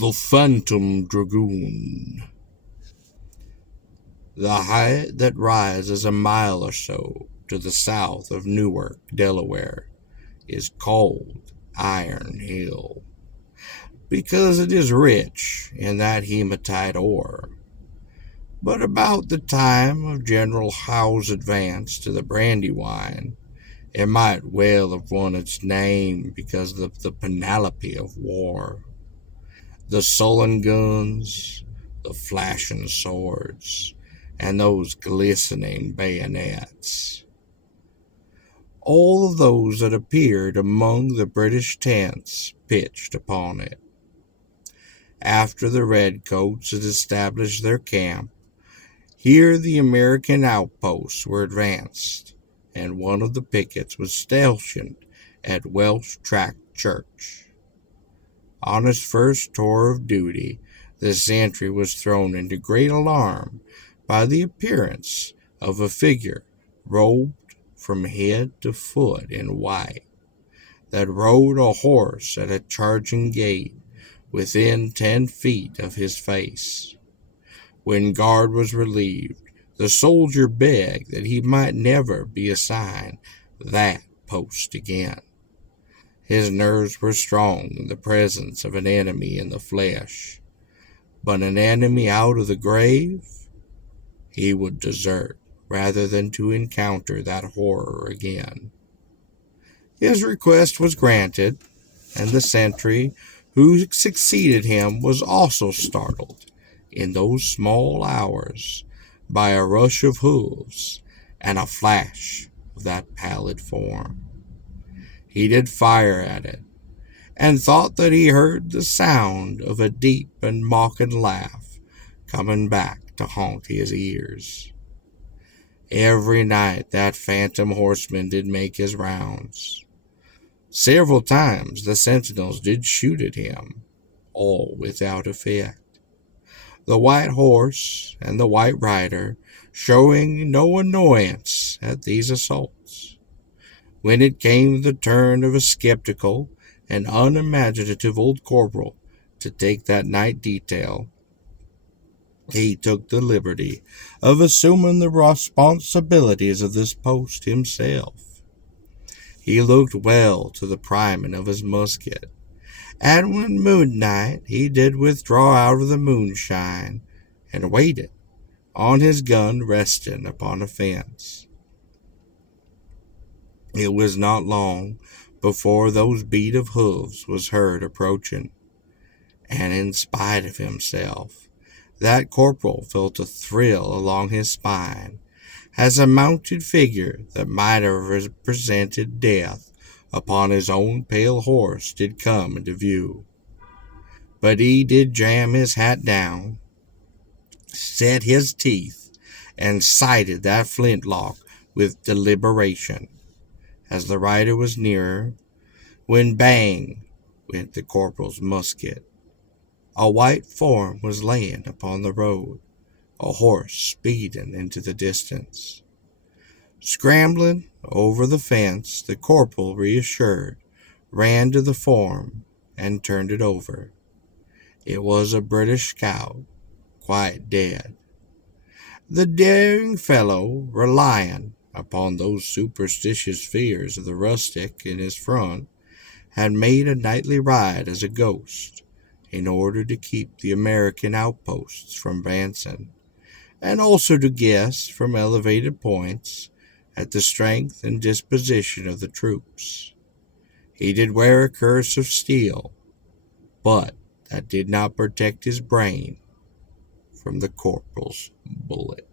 The Phantom Dragoon. The height that rises a mile or so to the south of Newark, Delaware, is called Iron Hill, because it is rich in that hematite ore. But about the time of General Howe's advance to the Brandywine, it might well have won its name because of the panoply of war. The sullen guns, the flashing swords, and those glistening bayonets. All of those that appeared among the British tents pitched upon it. After the redcoats had established their camp, here the American outposts were advanced, and one of the pickets was stationed at Welsh Track Church. On his first tour of duty, the sentry was thrown into great alarm by the appearance of a figure robed from head to foot in white, that rode a horse at a charging gait within 10 feet of his face. When guard was relieved, the soldier begged that he might never be assigned that post again. His nerves were strong in the presence of an enemy in the flesh, but an enemy out of the grave? He would desert rather than to encounter that horror again. His request was granted, and the sentry who succeeded him was also startled in those small hours by a rush of hooves and a flash of that pallid form. He did fire at it, and thought that he heard the sound of a deep and mocking laugh coming back to haunt his ears. Every night that phantom horseman did make his rounds. Several times the sentinels did shoot at him, all without effect. The white horse and the white rider showing no annoyance at these assaults. When it came the turn of a skeptical and unimaginative old corporal to take that night detail, he took the liberty of assuming the responsibilities of this post himself. He looked well to the priming of his musket, and when moonlight he did withdraw out of the moonshine, and waited, on his gun resting upon a fence. It was not long before those beat of hoofs was heard approaching, and in spite of himself, that corporal felt a thrill along his spine, as a mounted figure that might have represented death upon his own pale horse did come into view. But he did jam his hat down, set his teeth, and sighted that flintlock with deliberation, as the rider was nearer, when bang went the corporal's musket. A white form was laying upon the road, a horse speeding into the distance. Scrambling over the fence, the corporal, reassured, ran to the form and turned it over. It was a British scout, quite dead. The daring fellow, relying upon those superstitious fears of the rustic in his front, had made a nightly ride as a ghost in order to keep the American outposts from advancing, and also to guess from elevated points at the strength and disposition of the troops. He did wear a cuirass of steel, but that did not protect his brain from the corporal's bullet.